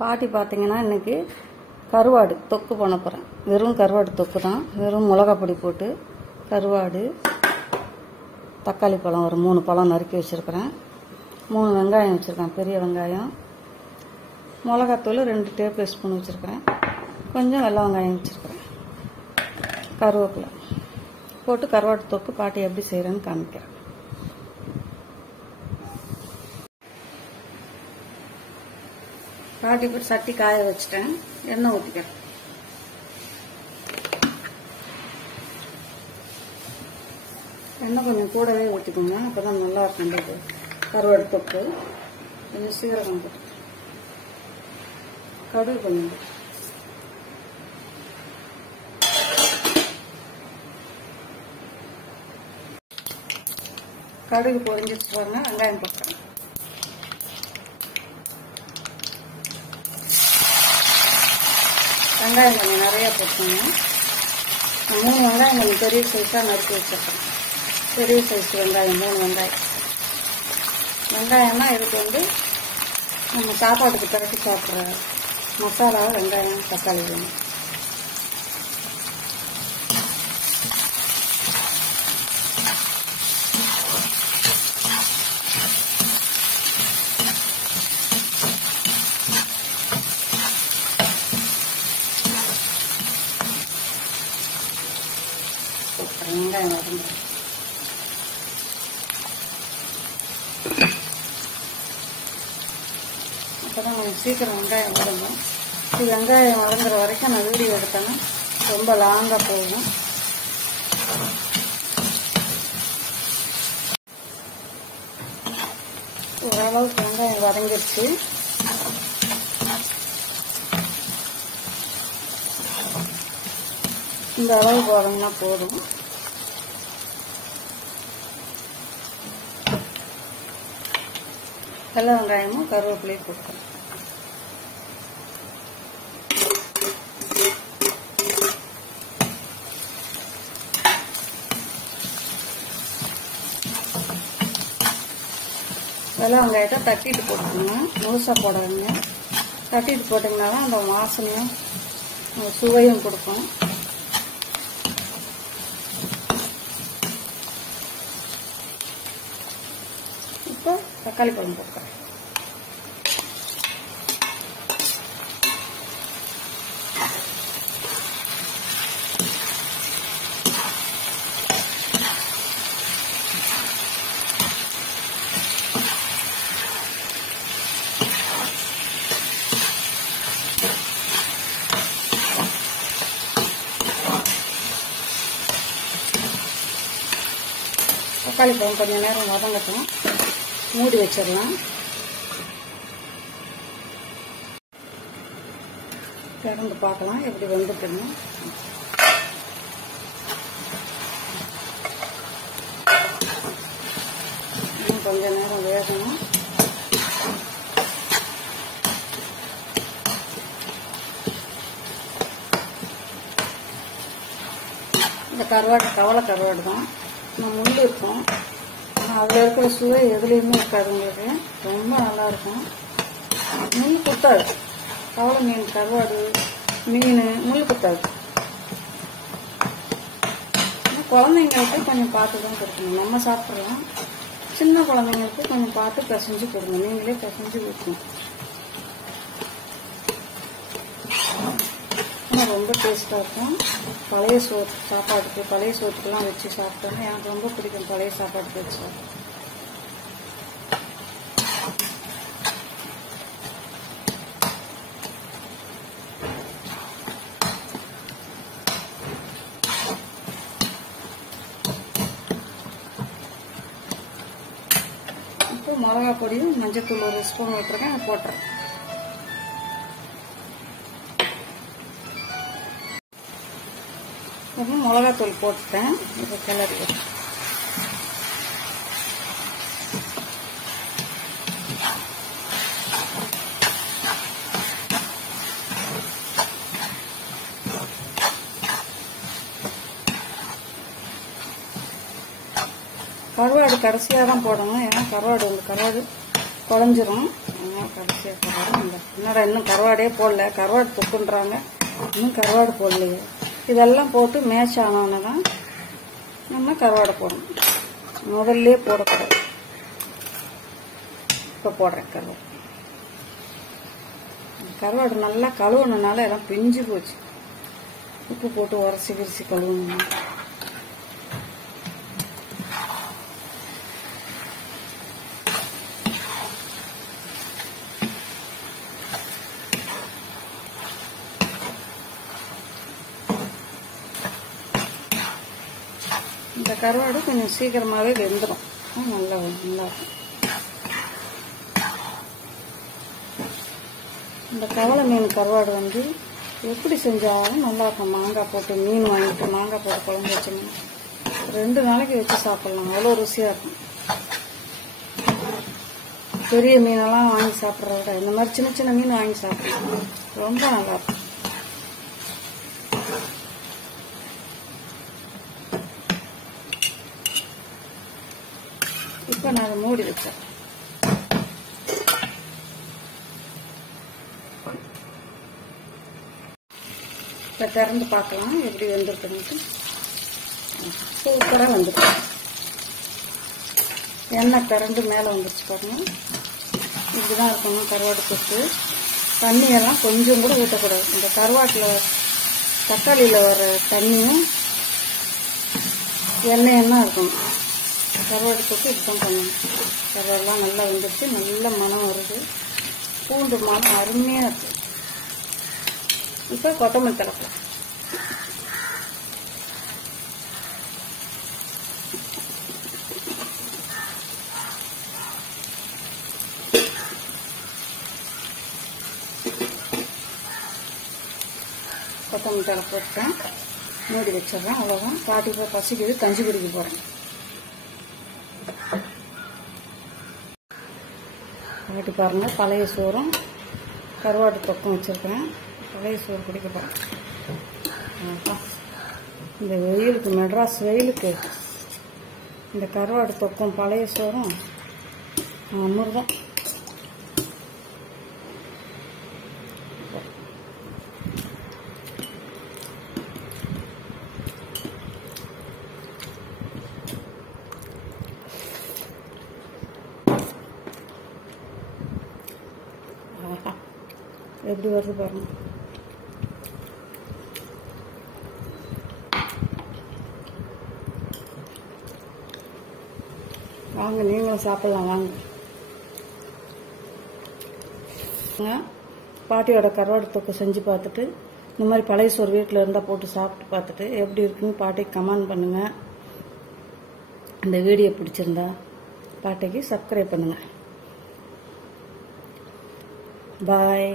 பாட்டி பார்த்தீங்கன்னா இன்னைக்கு கருவாடு தொக்கு பண்ண போகிறேன். வெறும் கருவாடு தொக்கு தான். வெறும் மிளகா பொடி போட்டு கருவாடு, தக்காளி பழம் ஒரு 3 பழம் நறுக்கி வச்சுருக்கிறேன். 3 வெங்காயம் வச்சுருக்கேன், பெரிய வெங்காயம். மிளகாத்தூள் 2 டேபிள் ஸ்பூன் வச்சுருக்கிறேன். கொஞ்சம் வெள்ளை வெங்காயம் வச்சுருக்கிறேன். கருவேப்பிலை போட்டு கருவாடு தொக்கு பாட்டி எப்படி செய்கிறேன்னு காமிக்கிறேன். பாட்டி போட்டு சட்டி காய வச்சுட்டேன். எண்ணெய் ஊற்றிக்கிறேன். எண்ணெய் கொஞ்சம் கூடவே ஊற்றிக்கோங்க, அப்போ தான் நல்லா இருக்கும். கருவாடு தொக்கு கொஞ்சம் சீரகம் போட்டு, கடுகு கொஞ்சம், கடுகு பொரிஞ்சிட்டு பாருங்க. வெங்காயம் போட்டுறேன். வெங்காயம் கொஞ்சம் நிறையா போட்டுக்கோங்க. 3 வெங்காயம் கொஞ்சம் பெரிய சைஸாக நறுக்கி வச்சுருக்கேன். பெரிய சைஸ் வெங்காயம் 3 வெங்காயம். வெங்காயம்னா இதுக்கு நம்ம சாப்பாட்டுக்கு திரட்டி சாப்பிட்ற மசாலாவை வெங்காயம் தக்காளி வேணும். வெங்காயம் வதங்க அப்போதான் சீக்கிரம் வெங்காயம் வதங்கும். வெங்காயம் வதங்குற வரைக்கும் நான் வீடியோ எடுத்தேன்னா ரொம்ப லாங்காக போகும். ஓரளவுக்கு வெங்காயம் வதங்கிடுச்சு. இந்த அளவுக்கு வதங்கினா போதும். வெள்ளை வெங்காயமும் கருவேப்பிலையும் போட்டுக்கணும். வெள்ளை வெங்காயத்தை தட்டிட்டு போட்டுக்கோங்க, முழுசாக போடாதீங்க. தட்டிட்டு போட்டிங்கன்னா தான் அந்த வாசனையும் சுவையும் கொடுக்கும். இப்போ தக்காளி பழம் போட்டுக்கிறேன். தக்காளி பழம் கொஞ்சம் நேரம் வதங்கட்டும். மூடி வச்சிடலாம். திறந்து பார்க்கலாம் எப்படி வந்துட்டுங்க. இன்னும் கொஞ்ச நேரம் வேகணும். இந்த கருவாடு கவலை கருவாடு தான். முள் இருக்கும், அதில் இருக்கிற சுவை எதுலேயுமே இருக்காது. உங்களுக்கு ரொம்ப நல்லா இருக்கும். முள் குத்தாது. கவலை மீன், கருவாடு மீன் முள் குத்தாது. குழந்தைங்களுக்கு கொஞ்சம் பார்த்து தான் கொடுக்கணும். நம்ம சாப்பிட்றோம். சின்ன குழந்தைங்களுக்கு கொஞ்சம் பார்த்து பிசைஞ்சு கொடுங்க. நீங்களே பிசைஞ்சு கொடுக்கணும். ஆனால் ரொம்ப டேஸ்ட்டாக இருக்கும். பழைய சாப்பாட்டுக்கு, பழைய சோத்துக்கெல்லாம் வச்சு சாப்பிட்டோன்னா எனக்கு ரொம்ப பிடிக்கும். பழைய சாப்பாட்டுக்கு வச்சு இப்போ மிளகா பொடியும் மஞ்சத்தூள் 1 ஸ்பூன் விட்டுருக்கேன், போட்டுறேன். அப்புறம் மிளகாத்தூள் போட்டுட்டேன். இப்போ கிளறி கருவாடு கடைசியாக தான் போடணும். ஏன்னா கருவாடு குழஞ்சிரும். கடைசியாக கருவாடு என்னடா இன்னும் கருவாடே போடல, கருவாடு தொக்குன்றாங்க, இன்னும் கருவாடு போடலையே. இதெல்லாம் போட்டு மேட்ச் ஆனோன்னு தான் நம்ம கருவாடை போடணும். முதல்ல போடக்கூடாது. இப்போ போடுறேன் கருவாடு. கருவாடு நல்லா கழுவுனனால எல்லாம் பிஞ்சு போச்சு. உப்பு போட்டு உரசி கிரிசி கழுவணும். இந்த கருவாடு கொஞ்சம் சீக்கிரமாகவே வெந்துடும். நல்லா இருக்கும். இந்த கவலை மீன் கருவாடு வந்து எப்படி செஞ்சாலும் நல்லாயிருக்கும். மாங்காய் போட்டு மீன் வாங்கிட்டு மாங்காய் போட்டு குழம்பு வச்சோம்னா 2 நாளைக்கு வச்சு சாப்பிட்லாம். அவ்வளோ ருசியாக இருக்கும். பெரிய மீனெல்லாம் வாங்கி சாப்பிட்றத விட இந்த மாதிரி சின்ன சின்ன மீன் வாங்கி சாப்பிடலாம். ரொம்ப நல்லாயிருக்கும். இப்போ நான் அதை மூடி வச்சேன். இப்போ திறந்து பார்க்கலாம் எப்படி வெந்திருக்குன்ட்டு. சூப்பராக வந்துருக்கு. எண்ணெய் திறந்து மேலே வந்துருச்சு பாருங்க. இப்படிதான் இருக்கணும் கருவாடு தொக்கு. தண்ணியெல்லாம் கொஞ்சம் கூட ஊற்றக்கூடாது. இந்த கருவாட்டில் தக்காளியில் வர தண்ணியும் எண்ணெயும் தான் இருக்கணும். கருவாடு தொக்கு இப்படிதான் பண்ணணும். கருவாடெல்லாம் நல்லா வந்துருச்சு. நல்ல மனம் வருது. பூண்டு மனம் அருமையாக இருக்குது. இப்போ கொத்தமல்லி தரப்பலாம். கொத்தமல்லி தலை போட்டேன். மூடி வச்சிடறேன். அவ்வளோதான். பாட்டி போய் பசிக்குது, கஞ்சி குடிக்க போகிறேன். பாட்டி பாருங்கள், பழைய சோறும் கருவாட்டு தொக்கும் வச்சுருக்கிறேன். பழைய சோறு குடிக்க போகிறேன். இந்த வெயிலுக்கு, மெட்ராஸ் வெயிலுக்கு இந்த கருவாடு தொக்கும் பழைய சோறும் அமிர்தம். எப்படி வருது பாருங்க. வாங்க, நீங்களும் சாப்பிடலாம் வாங்க. பாட்டியோட கருவாடு தொக்கு செஞ்சு பார்த்துட்டு இந்த மாதிரி பழைய சோறு வீட்டில் இருந்தால் போட்டு சாப்பிட்டு பார்த்துட்டு எப்படி இருக்குன்னு பாட்டிக்கு கமெண்ட் பண்ணுங்க. இந்த வீடியோ பிடிச்சிருந்தா பாட்டிக்கு சப்ஸ்கிரைப் பண்ணுங்க. பாய்.